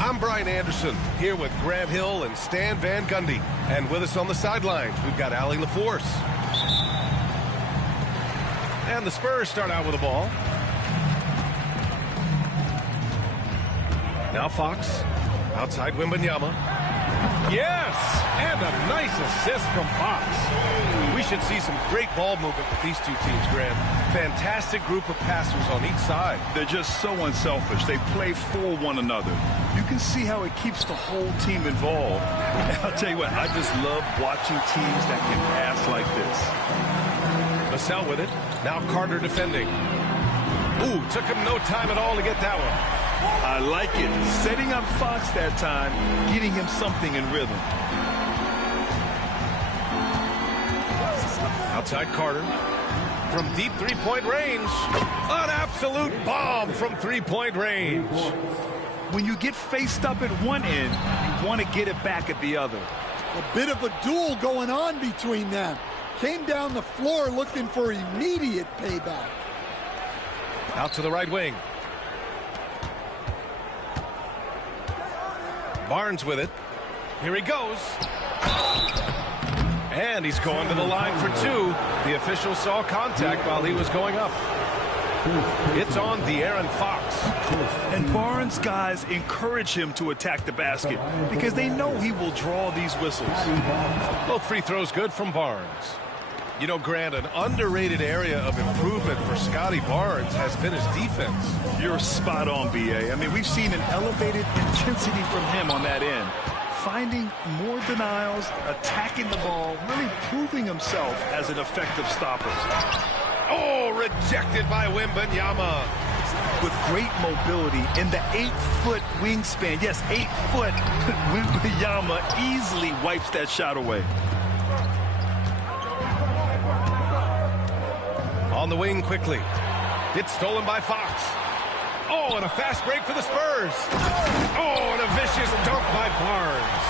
I'm Brian Anderson, here with Grant Hill and Stan Van Gundy. And with us on the sidelines, we've got Allie LaForce. And the Spurs start out with the ball. Now Fox, outside Wembanyama. Yes! And a nice assist from Fox. We should see some great ball movement with these two teams, Grant. Fantastic group of passers on each side. They're just so unselfish. They play for one another. You can see how it keeps the whole team involved. And I'll tell you what, I just love watching teams that can pass like this. Vassell with it. Now Carter defending. Ooh, took him no time at all to get that one. I like it. Setting up Fox that time, getting him something in rhythm. Outside Carter. From deep three-point range. An absolute bomb from three-point range. When you get faced up at one end, you want to get it back at the other. A bit of a duel going on between them. Came down the floor looking for immediate payback. Out to the right wing. Barnes with it. Here he goes. And he's going to the line for two. The official saw contact while he was going up. It's on De'Aaron Fox. And Barnes' guys encourage him to attack the basket because they know he will draw these whistles. Both free throws good from Barnes. You know, Grant, an underrated area of improvement for Scotty Barnes has been his defense. You're spot on, B.A. I mean, we've seen an elevated intensity from him on that end. Finding more denials, attacking the ball, really proving himself as an effective stopper. Oh, rejected by Wembanyama. With great mobility in the 8-foot wingspan. Yes, 8 foot. Wembanyama easily wipes that shot away. On the wing quickly. It's stolen by Fox. Oh, and a fast break for the Spurs. Oh, and a vicious dunk by Barnes.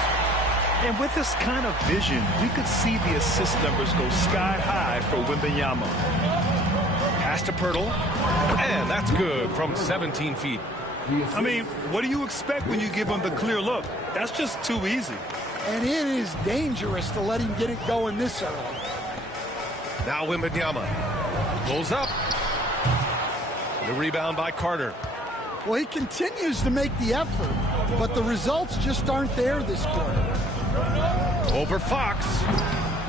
And with this kind of vision, we could see the assist numbers go sky high for Wembanyama. Pass to Pirtle. And that's good from 17 feet. I mean, what do you expect when you give him the clear look? That's just too easy. And it is dangerous to let him get it going this early. Now Wembanyama pulls up. The rebound by Carter. Well, he continues to make the effort, but the results just aren't there this quarter. Over Fox.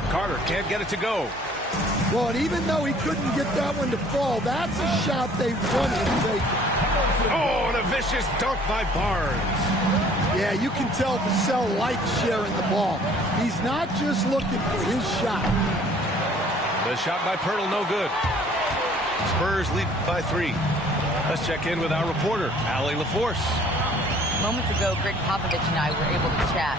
Carter can't get it to go. Well, and even though he couldn't get that one to fall, that's a shot they want him taking. Oh, and a vicious dunk by Barnes. Yeah, you can tell Vassell likes sharing the ball. He's not just looking for his shot. The shot by Pirtle, no good. Spurs lead by 3. Let's check in with our reporter, Allie LaForce. Moments ago, Greg Popovich and I were able to chat,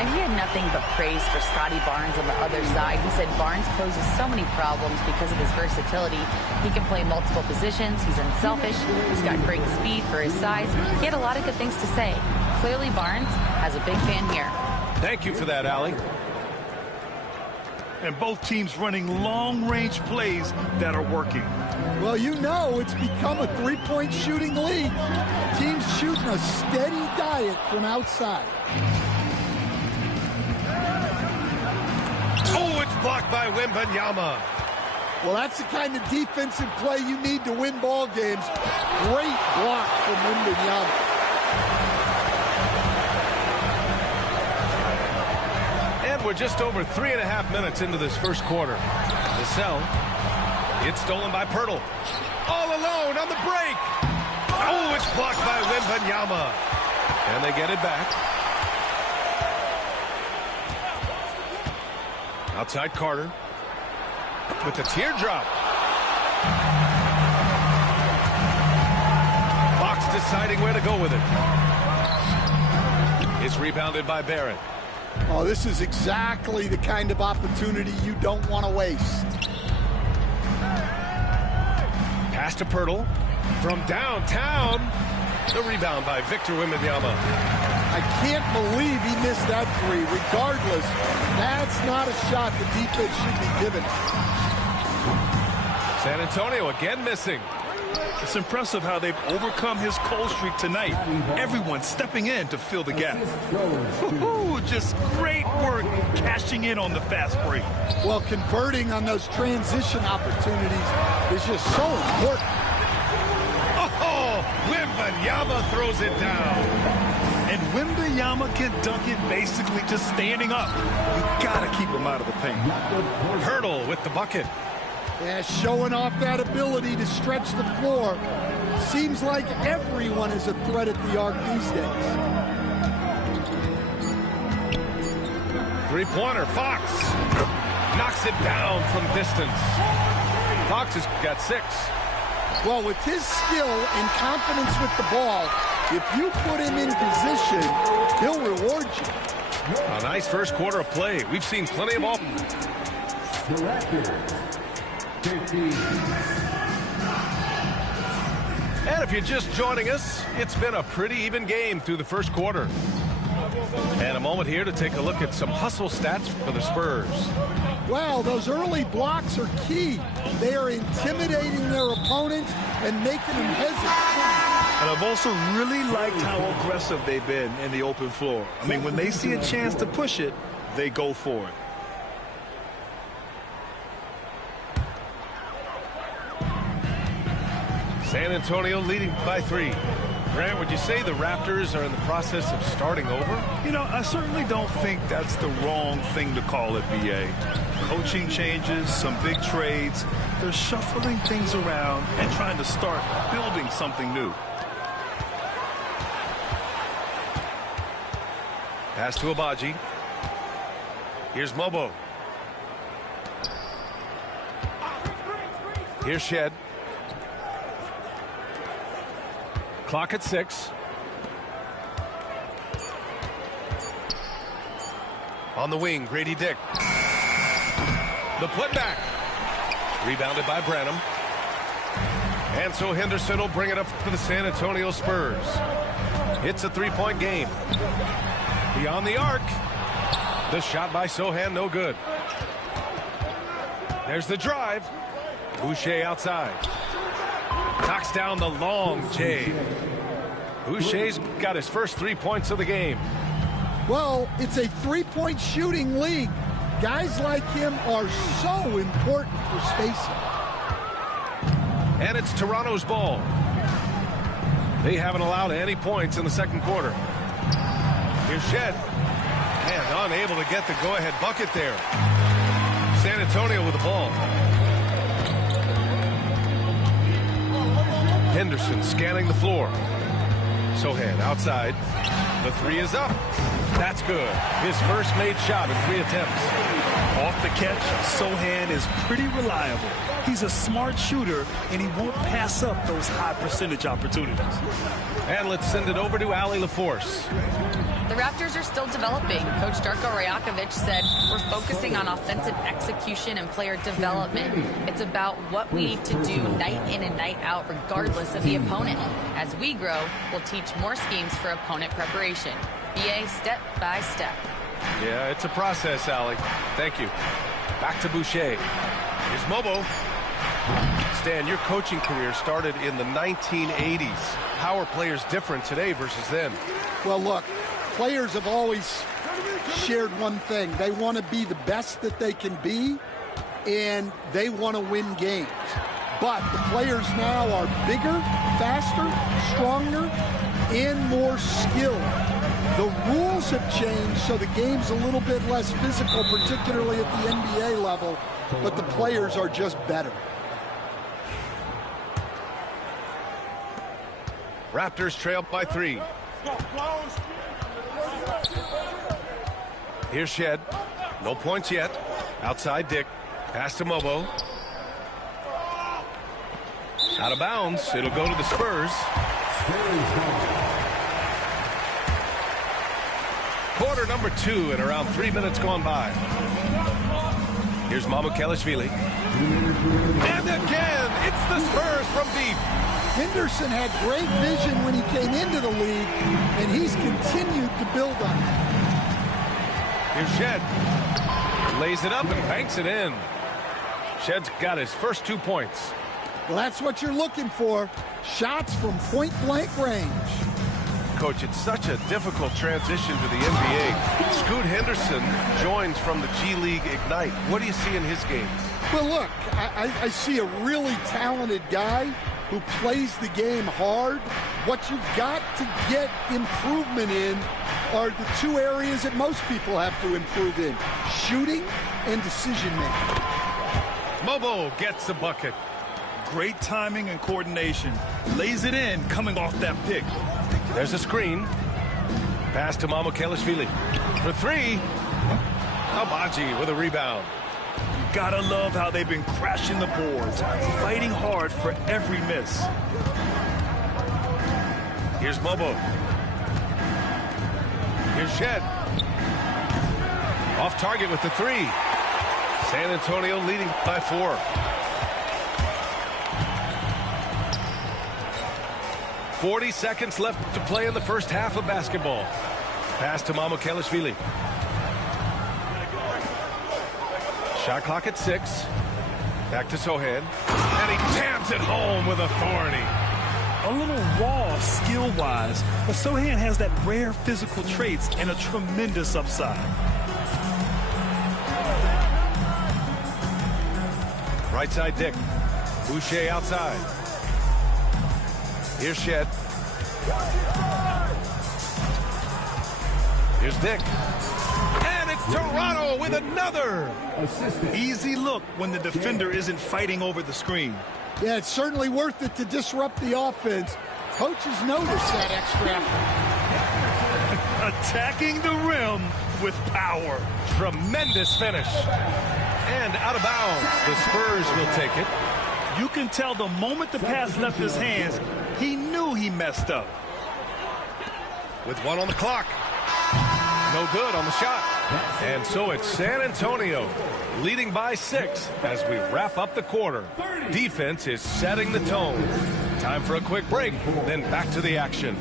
and he had nothing but praise for Scotty Barnes on the other side. He said Barnes poses so many problems because of his versatility. He can play multiple positions. He's unselfish. He's got great speed for his size. He had a lot of good things to say. Clearly, Barnes has a big fan here. Thank you for that, Allie. and both teams running long-range plays that are working. Well, you know it's become a three-point shooting league. Teams shooting a steady diet from outside. Oh, it's blocked by Wembanyama. Well, that's the kind of defensive play you need to win ball games. Great block from Wembanyama. And we're just over 3.5 minutes into this first quarter. Vassell. It's stolen by Pirtle. All alone on the break. Oh, it's blocked by Wembanyama. And they get it back. Outside Carter. With the teardrop. Fox deciding where to go with it. It's rebounded by Barrett. Oh, this is exactly the kind of opportunity you don't want to waste. Pass to Pirtle. From downtown. The rebound by Victor Wembanyama. I can't believe he missed that three. Regardless, that's not a shot the defense should be given. San Antonio again missing. It's impressive how they've overcome his cold streak tonight. Everyone stepping in to fill the gap. Just great work cashing in on the fast break. Well, converting on those transition opportunities is just so important. Oh, Wembanyama throws it down. And Wembanyama can dunk it basically just standing up. You gotta keep him out of the paint. Pirtle with the bucket. Yeah, showing off that ability to stretch the floor. Seems like everyone is a threat at the arc these days. Three-pointer, Fox. Knocks it down from distance. Fox has got 6. Well, with his skill and confidence with the ball, if you put him in position, he'll reward you. A nice first quarter of play. We've seen plenty of ball. And if you're just joining us, it's been a pretty even game through the first quarter. And a moment here to take a look at some hustle stats for the Spurs. Well, those early blocks are key. They are intimidating their opponent and making them hesitate. And I've also really liked how aggressive they've been in the open floor. I mean, when they see a chance to push it, they go for it. San Antonio leading by 3. Grant, would you say the Raptors are in the process of starting over? You know, I certainly don't think that's the wrong thing to call it, B.A. Coaching changes, some big trades. They're shuffling things around and trying to start building something new. Pass to Abaji. Here's Mobo. Here's Shed. Clock at 6. On the wing, Grady Dick. The putback. Rebounded by Branham. And so Henderson will bring it up for the San Antonio Spurs. It's a three-point game. Beyond the arc. The shot by Sohan, no good. There's the drive. Boucher outside. Knocks down the long J. Boucher's got his first 3 points of the game. Well, it's a three-point shooting league. Guys like him are so important for spacing. And it's Toronto's ball. They haven't allowed any points in the second quarter. Here's Shed. And unable to get the go-ahead bucket there. San Antonio with the ball. Henderson scanning the floor. Sohan outside. The 3 is up. That's good. His first made shot in 3 attempts. Off the catch, Sohan is pretty reliable. He's a smart shooter, and he won't pass up those high percentage opportunities. And let's send it over to Allie LaForce. The Raptors are still developing. Coach Darko Rajakovic said, we're focusing on offensive execution and player development. It's about what we need to do night in and night out, regardless of the opponent. As we grow, we'll teach more schemes for opponent preparation. BA step by step. Yeah, it's a process, Allie. Thank you. Back to Boucher. Here's Mobo. Stan, your coaching career started in the 1980s. How are players different today versus then? Well, look, players have always shared one thing. They want to be the best that they can be, and they want to win games. But the players now are bigger, faster, stronger, and more skilled. The rules have changed, so the game's a little bit less physical, particularly at the NBA level, but the players are just better. Raptors trail by 3. Here's Shed. No points yet. Outside Dick. Pass to Mobo. Out of bounds. It'll go to the Spurs. Quarter number 2 and around 3 minutes gone by. Here's Mamukelashvili. And again, it's the Spurs from deep. Henderson had great vision when he came into the league, and he's continued to build on it. Here's Shed. Lays it up and banks it in. Shed's got his first 2 points. Well, that's what you're looking for. Shots from point-blank range. Coach, it's such a difficult transition to the NBA. Scoot Henderson joins from the G League Ignite. What do you see in his games? Well, look, I see a really talented guy who plays the game hard. What you've got to get improvement in are the 2 areas that most people have to improve in: shooting and decision-making. Mobo gets the bucket. Great timing and coordination. Lays it in coming off that pick. There's a screen. Pass to Mamukelashvili. For 3. Abaji with a rebound. Gotta love how they've been crashing the boards, fighting hard for every miss. Here's Mobo. Here's Shed. Off target with the 3. San Antonio leading by 4. 40 seconds left to play in the first half of basketball. Pass to Mamukelashvili. Shot clock at 6. Back to Sohan. And he jams it home with authority. A little raw skill-wise, but Sohan has that rare physical traits and a tremendous upside. Right side Dick. Boucher outside. Here's Shed. Here's Dick. And it's Toronto with another. Easy look when the defender isn't fighting over the screen. Yeah, it's certainly worth it to disrupt the offense. Coaches notice that extra effort. Attacking the rim with power. Tremendous finish. And out of bounds. The Spurs will take it. You can tell the moment the pass left his hands, he knew he messed up. With 1 on the clock. No good on the shot. And so it's San Antonio leading by 6 as we wrap up the quarter. Defense is setting the tone. Time for a quick break, then back to the action.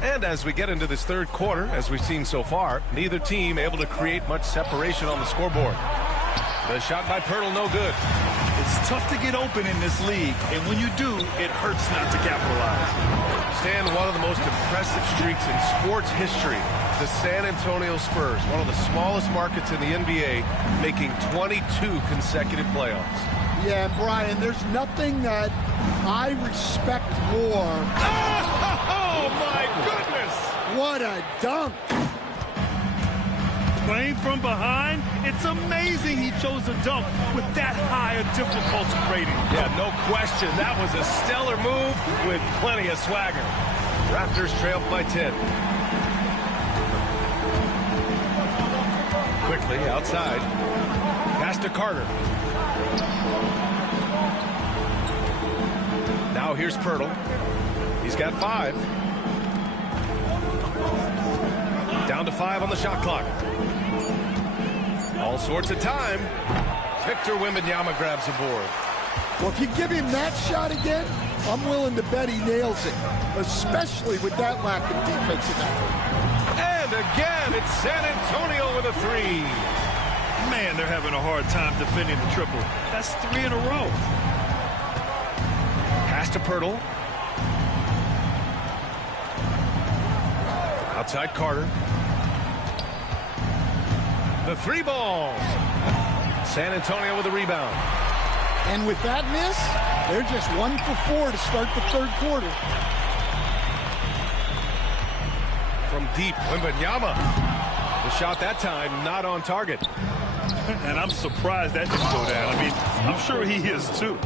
And as we get into this third quarter, as we've seen so far, neither team able to create much separation on the scoreboard. The shot by Pirtle, no good. It's tough to get open in this league, and when you do, it hurts not to capitalize. Stan, one of the most impressive streaks in sports history, the San Antonio Spurs, one of the smallest markets in the NBA, making 22 consecutive playoffs. Yeah, Brian, there's nothing that I respect more. Oh, my goodness! What a dunk! Playing from behind, it's amazing he chose to dunk with that high a difficulty rating. Yeah, no question. That was a stellar move with plenty of swagger. Raptors trail by 10. Quickly outside. Pass to Carter. Now here's Pirtle. He's got 5. Down to 5 on the shot clock. All sorts of time. Victor Wembanyama grabs the board. Well, if you give him that shot again, I'm willing to bet he nails it, especially with that lack of defensive effort. And And again, it's San Antonio with a three. Man, they're having a hard time defending the triple. That's 3 in a row. Pass to Pirtle. Outside Carter. The three balls. San Antonio with a rebound. And with that miss, they're just 1 for 4 to start the third quarter. From deep, Wembanyama. The shot that time not on target. And I'm surprised that didn't go down. I mean, I'm sure he is too.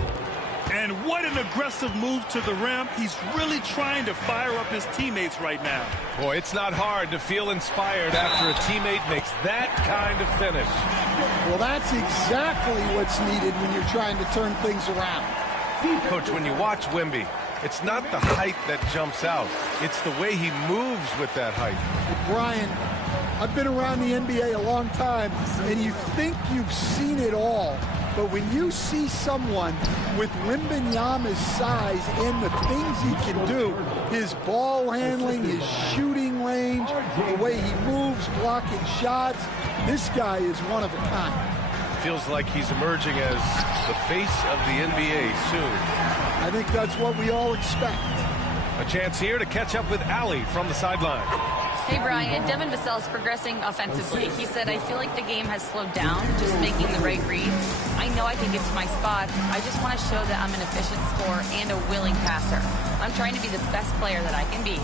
And what an aggressive move to the rim. He's really trying to fire up his teammates right now. Boy, it's not hard to feel inspired after a teammate makes that kind of finish. Well, that's exactly what's needed when you're trying to turn things around. Coach, when you watch Wemby, it's not the height that jumps out. It's the way he moves with that height. Brian, I've been around the NBA a long time, and you think you've seen it all. But when you see someone with Wembanyama's size and the things he can do, his ball handling, his shooting range, the way he moves, blocking shots, this guy is one of a kind. Feels like he's emerging as the face of the NBA soon. I think that's what we all expect. A chance here to catch up with Allie from the sideline. Hey, Brian. Devin Vassell's progressing offensively. He said, I feel like the game has slowed down, just making the right reads. I know I can get to my spots. I just want to show that I'm an efficient scorer and a willing passer. I'm trying to be the best player that I can be.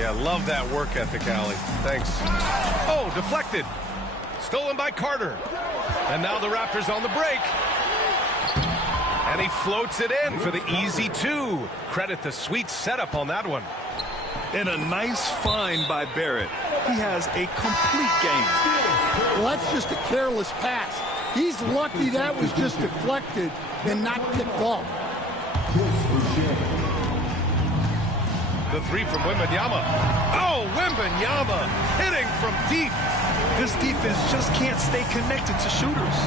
Yeah, love that work ethic, Allie. Thanks. Oh, deflected. Stolen by Carter. And now the Raptors on the break. And he floats it in for the easy two. Credit the sweet setup on that one. And a nice find by Barrett. He has a complete game. Well, that's just a careless pass. He's lucky that was just deflected and not picked off. The three from Wembanyama. Oh, Wembanyama hitting from deep. This defense just can't stay connected to shooters.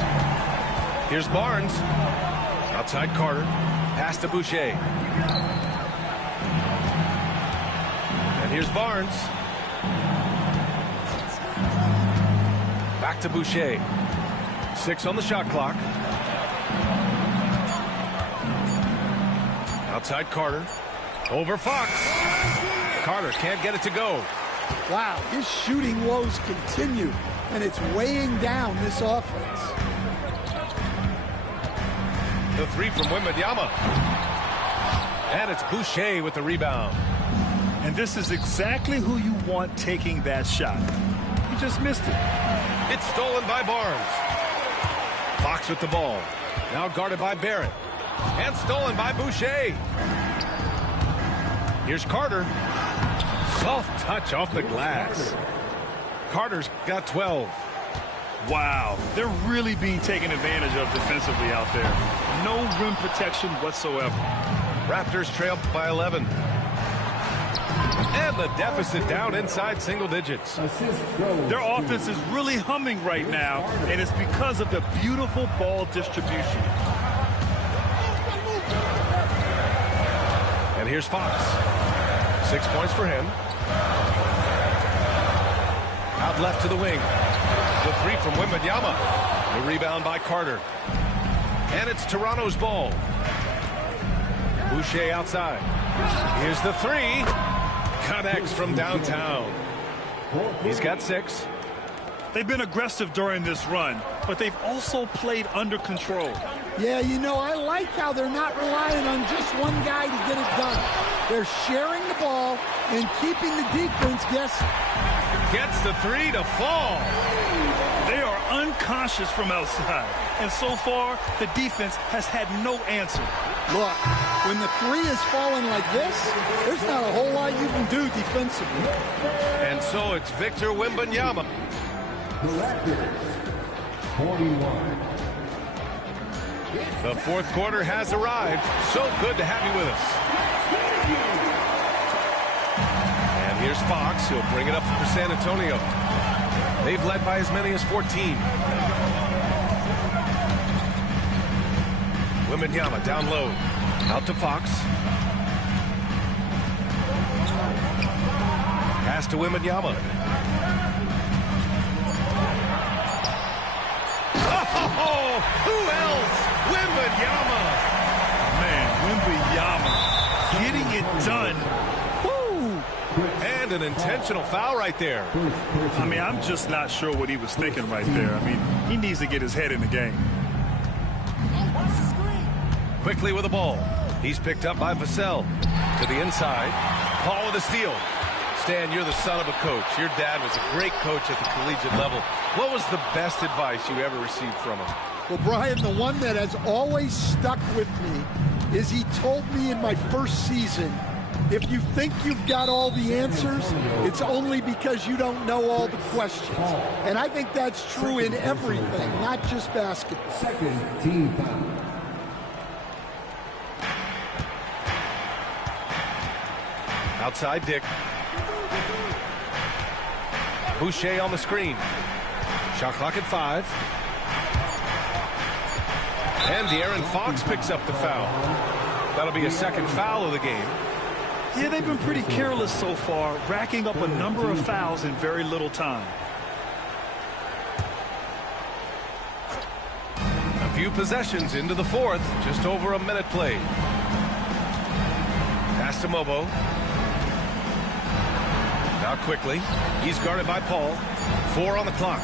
Here's Barnes. Outside Carter. Pass to Boucher. And here's Barnes. Back to Boucher. 6 on the shot clock. Outside Carter. Over Fox. Carter can't get it to go. Wow, his shooting woes continue, and it's weighing down this offense. The three from Wembanyama. And it's Boucher with the rebound. And this is exactly who you want taking that shot. He just missed it. It's stolen by Barnes. Fox with the ball. Now guarded by Barrett. And stolen by Boucher. Here's Carter. Soft touch off the glass. Carter's got 12. Wow, they're really being taken advantage of defensively out there. No rim protection whatsoever. Raptors trail by 11. And the deficit down inside single digits. Their offense is really humming right now, and it's because of the beautiful ball distribution. And here's Fox. 6 points for him. Out left to the wing. The three from Wembanyama. The rebound by Carter. And it's Toronto's ball. Boucher outside. Here's the three. Connects from downtown. He's got 6. They've been aggressive during this run, but they've also played under control. Yeah, you know, I like how they're not relying on just one guy to get it done. They're sharing the ball and keeping the defense guessing. Gets the three to fall. They are unconscious from outside, and so far, the defense has had no answer. Look, when the three is falling like this, there's not a whole lot you can do defensively. And so it's Victor Wembanyama. The Raptors, 41. The fourth quarter has arrived. So good to have you with us. And here's Fox. He'll bring it up for San Antonio. They've led by as many as 14. Wembanyama down low. Out to Fox. Pass to Wembanyama. Oh, who else? Wembanyama. Man, Wembanyama getting it done. Woo! And an intentional foul right there. I mean, I'm just not sure what he was thinking right there. I mean, he needs to get his head in the game. Quickly with the ball. He's picked up by Vassell. To the inside. Paul with a steal. Stan, you're the son of a coach. Your dad was a great coach at the collegiate level. What was the best advice you ever received from him? Well, Brian, the one that has always stuck with me is he told me in my first season, if you think you've got all the answers, it's only because you don't know all the questions. And I think that's true in everything, not just basketball. Second team foul. Outside Dick. Boucher on the screen. Shot clock at 5. And De'Aaron Fox picks up the foul. That'll be a second foul of the game. Yeah, they've been pretty careless so far, racking up a number of fouls in very little time. A few possessions into the fourth, just over a minute played. Pass to Mobo. Now quickly, he's guarded by Paul. 4 on the clock.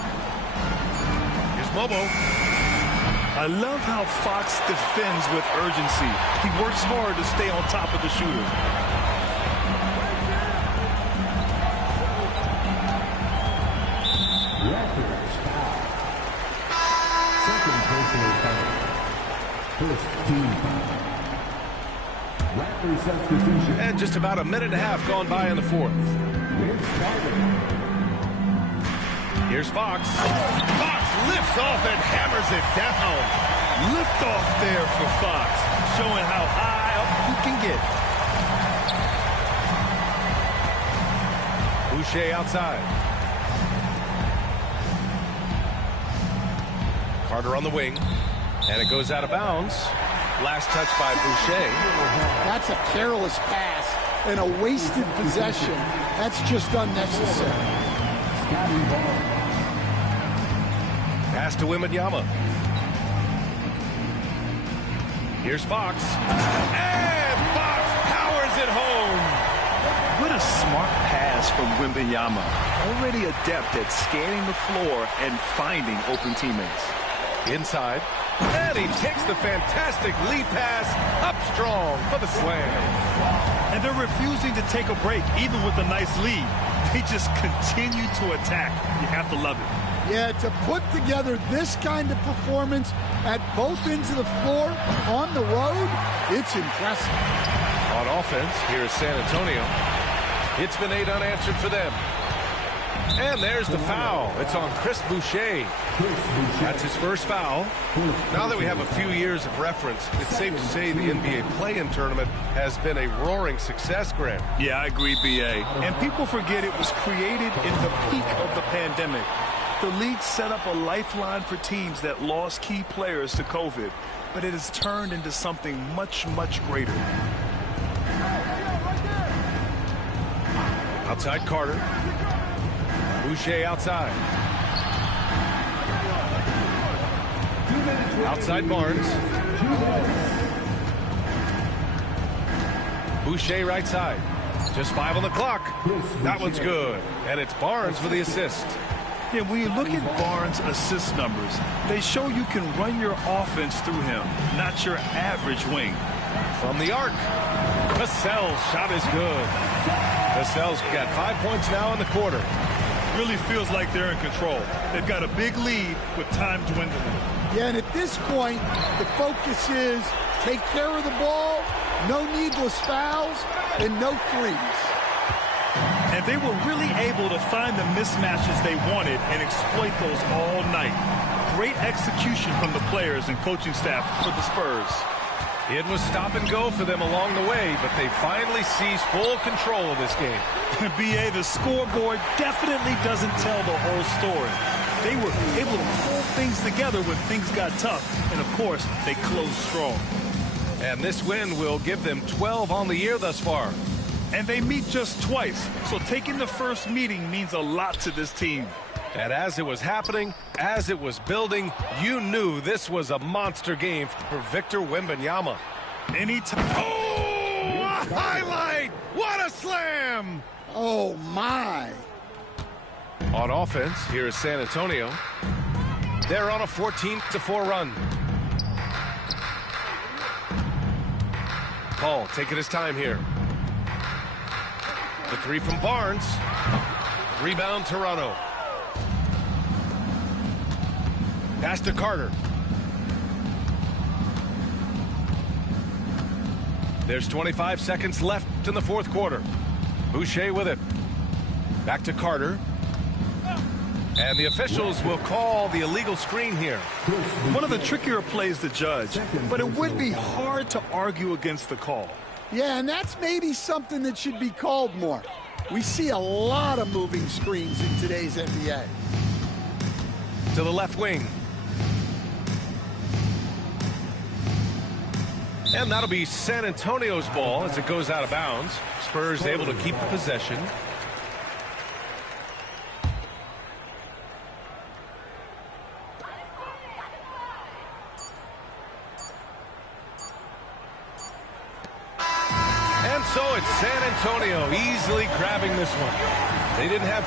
Here's Mobo. I love how Fox defends with urgency. He works hard to stay on top of the shooter. Second personal foul. First team foul. Raptors substitution. And just about a minute and a half gone by in the fourth. Here's Fox. Fox lifts off and hammers it down. Lift off there for Fox, showing how high up you can get. Boucher outside. Carter on the wing. And it goes out of bounds. Last touch by Boucher. That's a careless pass and a wasted possession. That's just unnecessary. Pass to Wembanyama. Here's Fox. And Fox powers it home. What a smart pass from Wembanyama. Already adept at scanning the floor and finding open teammates. Inside. And he takes the fantastic lead pass up strong for the slam. And they're refusing to take a break, even with a nice lead. They just continue to attack. You have to love it. Yeah, to put together this kind of performance at both ends of the floor on the road, it's impressive. On offense, here's San Antonio. It's been 8 unanswered for them. And there's the foul. It's on Chris Boucher. That's his first foul. Now that we have a few years of reference, it's safe to say the NBA play-in tournament has been a roaring success, Graham. Yeah, I agree, B.A. And people forget it was created in the peak of the pandemic. The league set up a lifeline for teams that lost key players to COVID, but it has turned into something much, much greater. Outside Carter. Boucher outside. Outside Barnes. Boucher right side. Just 5 on the clock. That one's good. And it's Barnes for the assist. Yeah, when you look at Barnes' assist numbers, they show you can run your offense through him, not your average wing. From the arc. Vassell's shot is good. Vassell's got 5 points now in the quarter. Really feels like they're in control. They've got a big lead with time dwindling. Yeah, and at this point, the focus is take care of the ball, no needless fouls, and no threes. And they were really able to find the mismatches they wanted and exploit those all night. Great execution from the players and coaching staff for the Spurs. It was stop and go for them along the way, but they finally seized full control of this game. B.A., the scoreboard definitely doesn't tell the whole story. They were able to pull things together when things got tough, and of course, they closed strong. And this win will give them 12 on the year thus far. And they meet just twice, so taking the first meeting means a lot to this team. And as it was happening, as it was building, you knew this was a monster game for Victor Wembanyama. Anytime. Oh, a highlight! What a slam! Oh, my. On offense, here is San Antonio. They're on a 14-4 run. Paul taking his time here. The three from Barnes. Rebound, Toronto. Pass to Carter. There's 25 seconds left in the fourth quarter. Boucher with it. Back to Carter. And the officials will call the illegal screen here. One of the trickier plays to judge, but it would be hard to argue against the call. Yeah, and that's maybe something that should be called more. We see a lot of moving screens in today's NBA. To the left wing. And that'll be San Antonio's ball as it goes out of bounds. Spurs able to keep the possession. And so it's San Antonio easily grabbing this one. They didn't have